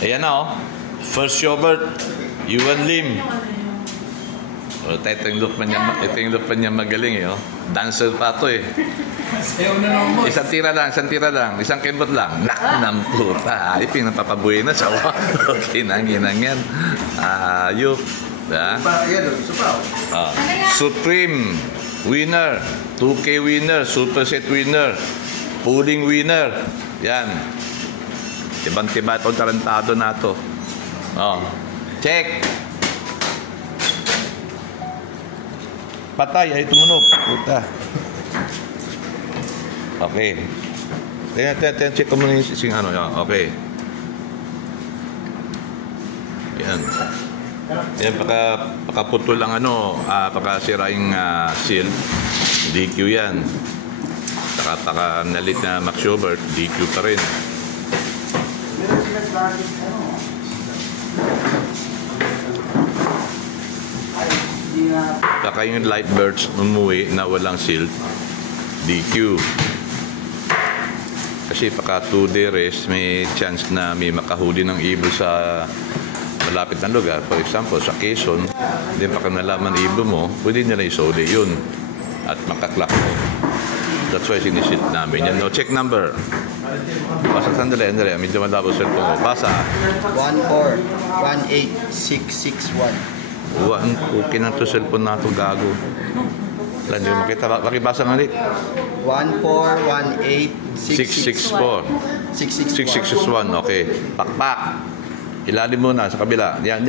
Ayan na, oh. First Shobert, Yuan Lim. Oh, ito yung look pa niya magaling, eh, oh. Dancer pa to, eh. Isang tira lang, isang kembot lang. Nak ng puta. Ay, pinapapabuhay na siya. Okay, nanginang yan. Ayup. Supreme winner, 2K winner, superset winner, pooling winner. Yan. Tibang-tiba itong tarantado na to. Oh. Check. Patay, ay tumunog. Puta. Okay. Check ko muna yung ano. Okay. Yan. Yan, pakaputol lang ano, pakasiraing seal. DQ yan. Saka pakanalit na Max Shobert, DQ pa rin. Saka yung light birds umuwi na walang seal, DQ. Kasi paka 2-day rest, may chance na may makahuli ng ibon sa malapit na lugar. For example, sa Quezon, hindi pa ka nalaman ibon mo, pwede nila isole yun at makaklak mo. That's why sinisit namin yan. No, check number. Basa, sandali. Medyo malabo sir po. Basa. 1418661. Okay na ito cellphone na ito, gago. Hindi mo makita. Pakibasa nga ulit. 1418664. 6661. Okay. Pakpak. Ilalim muna sa kabila. Yan.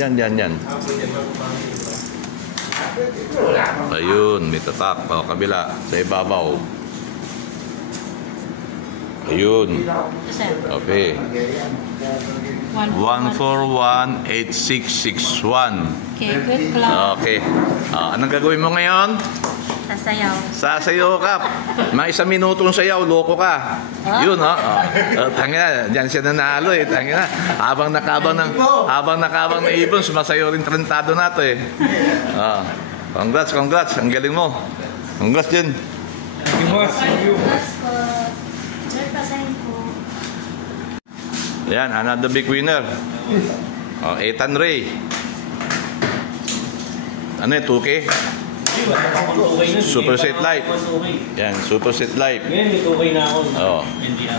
Ayun, may tatak. O, kabila. Sa ibabaw. Ayun. Okay. 1418661. Okay, good club. Okay. Anong gagawin mo ngayon? Sasayaw. Sasayaw ka. Mga 1 minutong sayaw, loko ka. Yun, ha? Tangina, diyan siya nanalo, eh. Tangina. Habang nakabang na ibon, sumasayaw rin trentado nato, eh. Congrats. Ang galing mo. Congrats din. Yan, another big winner. Ethan Ray. Ano yun, 2K? Superset Life. Yan, Superset Life. Ngayon, may 2K na ako.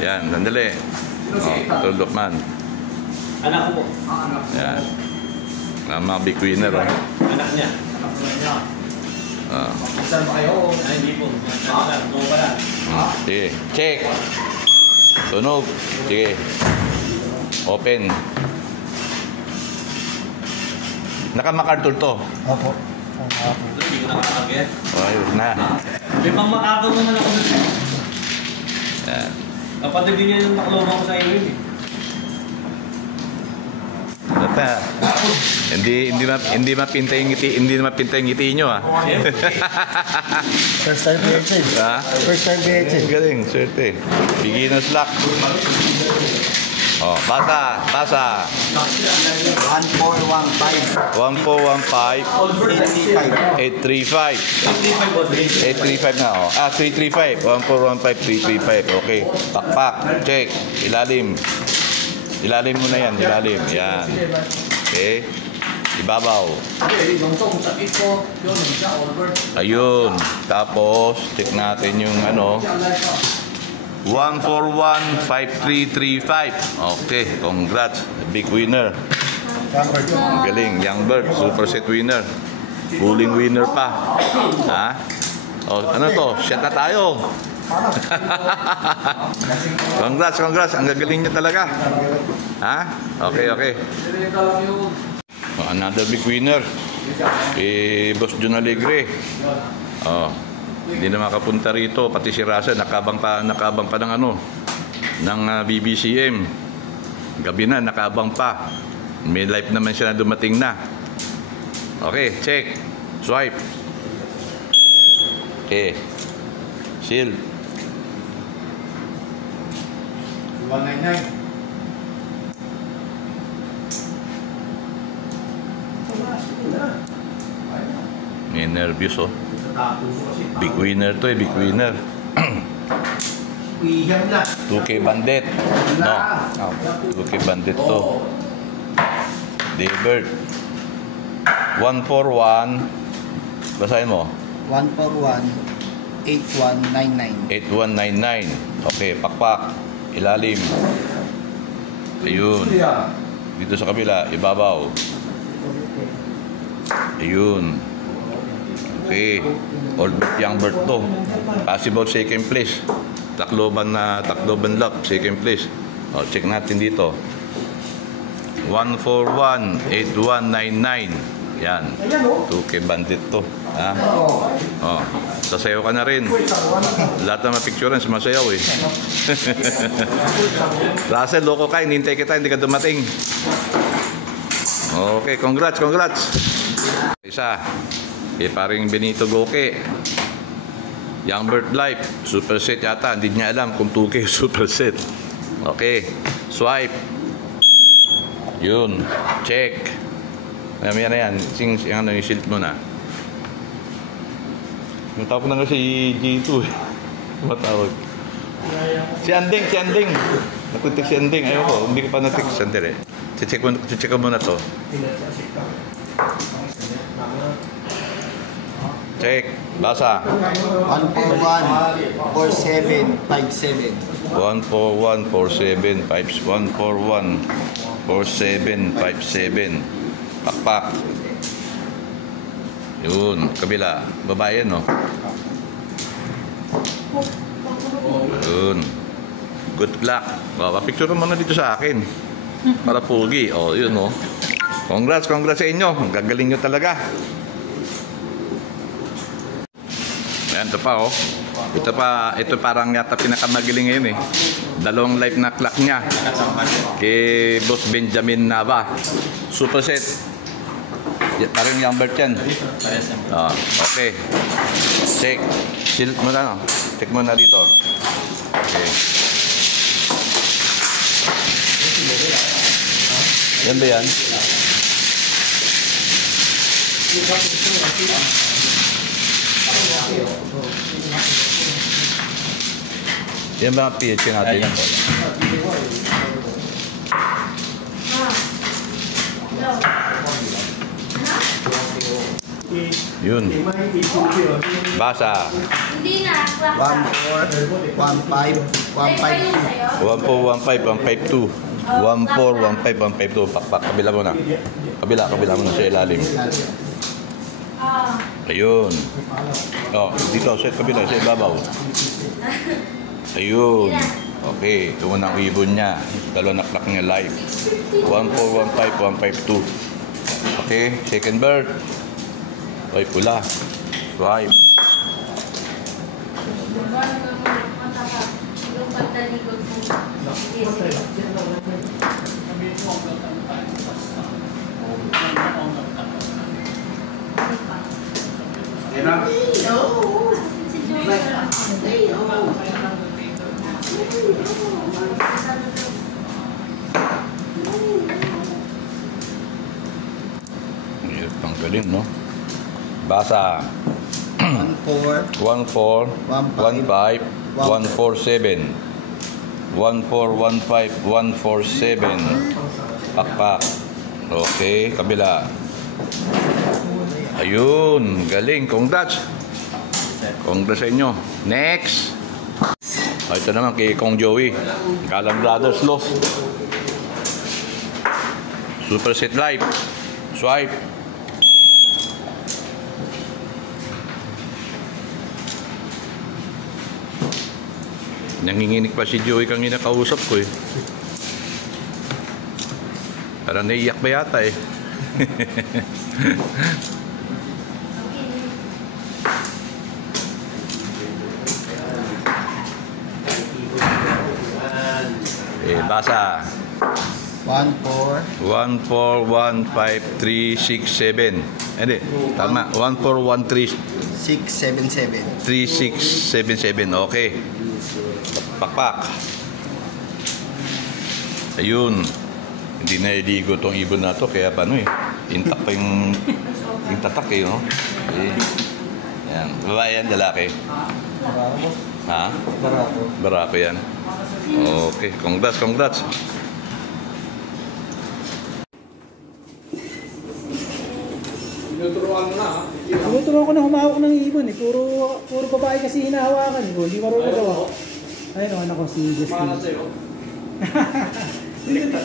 Yan, sandali. Tuldok man. Anak ko po. Yan. Mga big winner, oh. Anak niya. Saan ba kayo? Ay, hindi po. Tuwa pala. Sige, check. Tunog. Sige. Open. Naka-MacArthur to. Opo. Hindi ko nakakagit. Ayos na. May pang MacArthur naman ako dito. Yan. Kapatid din niya yung nakalobang ko sa iyo yun, eh. Bata. Hindi mapintay yung ngiti nyo, ah. First time BHA. Ha? First time BHA. Galing, swerte. Beginner's luck. Basa. 1415. 1415 835 835 na, oh. 335 1415 335. Okay. Pakpak. Check. Ilalim mo na yan. Yan. Okay. Ibabaw. Ayun. Tapos check natin yung ano, 1415335. Okay, congrats. Big winner. Ang galing. Young Bird, superset winner. Pooling winner pa. Ha? Ano to? Shot na tayo. Congrats. Ang gagaling niya talaga. Ha? Okay. Another big winner. Boss John Alegre. Hindi na makapunta rito, pati si Rasa nakabang pa ng ano, ng BBCM. Gabi na, nakabang pa. May live naman siya na dumating na. Okay, check. Swipe. Okay. Seal. 199. May nervous, oh. Big winner to, big winner. 2K bandit. No. 2K bandit to. Daybird. 141. Basahin mo. 141-8199. 8199. Okay, pakpak. Ilalim. Ayun. Dito sa kabila, ibabaw. Ayun. Okay. Old bird, young bird to. Possible second place. Takloban lock, second place. O, check natin dito. 141-8199. Yan. 2K bandit to. Ha? O, sasayaw ka na rin. Lahat na mapicturean, sumasayaw eh. Russell, loko ka. Hinintay kita, hindi ka dumating. Okay, congrats. Isa. Paring Benito Goke. Young Bird Life. Super set yata. Hindi niya alam kung 2K super set. Okay. Swipe. Yun. Check. Mamaya na yan. Yung shield mo na. Yung tawag na nga si G2 eh. Matawag. Si Anding. Nakutik si Anding. Ayoko. Hindi ko pa natik si Anding eh. Check mo na to. Check. Basa. 141-4757. 141-4757. Pakpak. Yun. Kabila. Babae no? Yun. Good luck. Papicture mo na dito sa akin. Para pugi. O, yun no. Congrats sa inyo. Gagaling nyo talaga. Ayan, ito pa oh. Ito parang yata pinakamagaling ngayon eh. Dalawang life na clock niya. Kay Boss Benjamin Nava. Super set. Parang young bird yan. Okay. Check. Shield mo na no. Check mo na dito. Okay. Yan ba yan? Yan ba ang PH natin? Yun. Basa. Hindi na. 141-552. 1415152. Pakpak. Kabila mo na. Kabila mo na sa ilalim. Ayun. Oh, dito sa kabila sa ibabaw. Ayun. Okay, ito muna ang ibon niya. Dalawa na clock niya live. 1415152. Okay, second bird. Oy, pula. Swipe. Ang galing, no? Basa. 1415147. 1415147. Pakpak. Okay, kabila. Ayun, galing. Congrats sa inyo. Next. Ito naman kay Kong Joey. Kalam Brothers Lost. Super set live. Swipe. Nanginginig pa si Joey kang inakausap ko eh. Parang naiyak pa yata eh. Basa. 1415367. Hindi, tama. 1413677. 3677. Okay. Pakpak. Ayun. Hindi na iligo tong ibon na to. Kaya paano eh. Intak pa yung tatak eh. No? Okay. Yan. Babae yan, lalaki. Ha? Barako. Barako yan. Okay, congrats, congrats. Tinuturuan ko na humawak ng ibon eh. Puro babae kasi hinahawakan eh. Hindi marunong magawa. Ayun ang anak ko si Justin. Baliktad.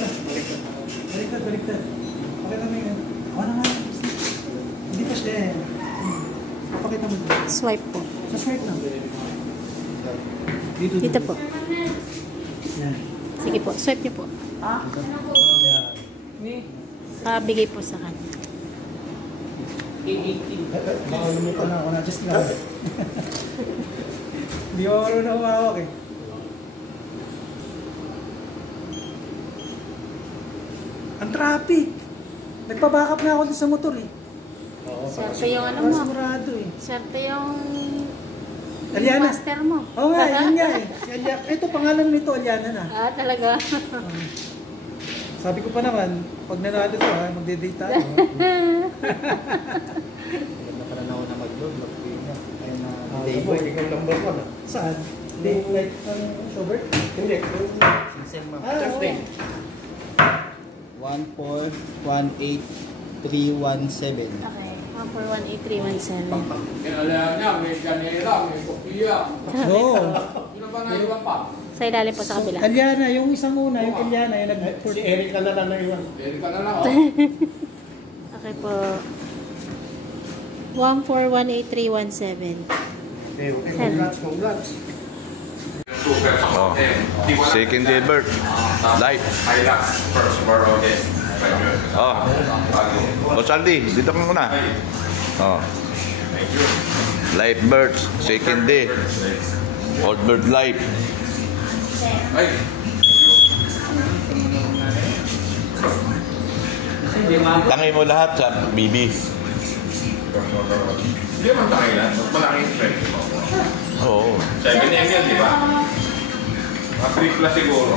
Pakita mo yun. Ano nga? Hindi pa siya eh. Pakita mo dito. Swipe po. Sa swipe lang. Dito po. Yan. Sige po, swipe niyo po. Yan. Bigay po sa kanya. Makalimutan na ako na. Just lang. Hindi ako marunong humawak eh. Ang traffic. Nagpabackup na ako dun sa motor eh. Swerte yung ano mo. Sigurado eh. Swerte yung Aliana. master mo. Oo nga, yun nga eh. Si Aliana. Ito, pangalan nito, Aliana na. Talaga. Sabi ko pa naman, pag nanalo to ha, magde-date tayo. Maganda pala na ako na mag-load. Mag-load na. Ayun na. Boy, ikaw number 1 Saan? Date like Shobert? Hindi. Sincere ma'am. Okay. 1418317. Okay. 1418317. Kinalayan niya, may kanera, may kopiya. No. Sino ba na iwan pa? Sa ilalim po sa kabila. Aliana, yung isang una, yung Aliana, yung si Eric na lang na iwan. Pwede ka na lang. Okay po. 1418317. Congrats. Oh. Second day birth. Light. Hilux first borrow this. Oh. O Charlie, dito ka muna. Oh. Light birds, second day. Old bird light. Ay. Tangay mo lahat sa BB. Hindi naman takilan. Mas malaking strength. Oo. 7M yan, di ba? Mga 3 plus siguro.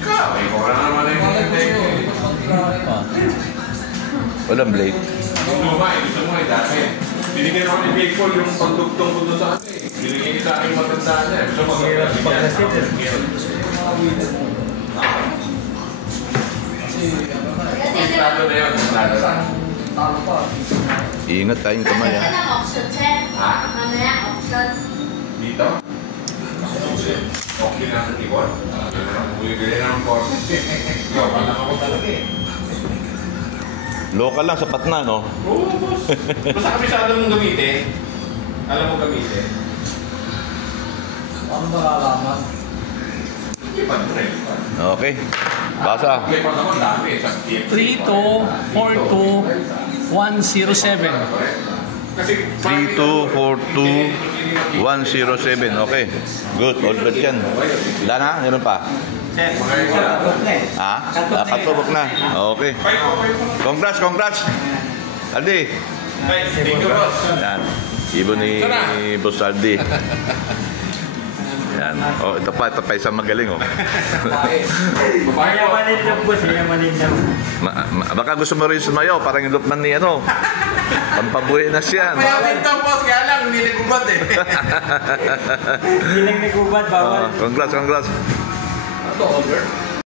Ikaw, may kora naman na yung Walang blade. Yung luma, gusto mo dati. Binigyan ako ni Big Paul yung pagdugtong ko doon sa akin. Binigyan niya sa akin matanda niya. Gusto mo Estado na yun. Estado na. Ingat tayong kamay ha. Ha? Dito? Okay na ang tibon. Bumibili na ng porte. Yo, alam ako talaga eh. Local lang, sapat na, no? Oo, boss. Basta kabisado mong gamitin. Alam mo gamitin. Ano malalaman? Hindi pa rin. Okay. Basa. May pa naman dami. 3242107. Kasi 3242107. Okay. Good. All good yan. Wala na? Meron pa? Ha? Katubok na. Okay. Congrats, congrats. Aldi. thank you, boss. Yan. Ibon ni Boss Aldi. Yan. Oh, ito pa isang magaling, oh. Yamanin lang, boss. Yamanin lang. Baka gusto mo rin sumayaw, parang yung Lupman ni ano. Pampabuhay na siya. Mayamin to, boss. Kaya lang, hindi nagubad eh. Hindi lang nagubad, bawal. Congrats, congrats. Ito, over.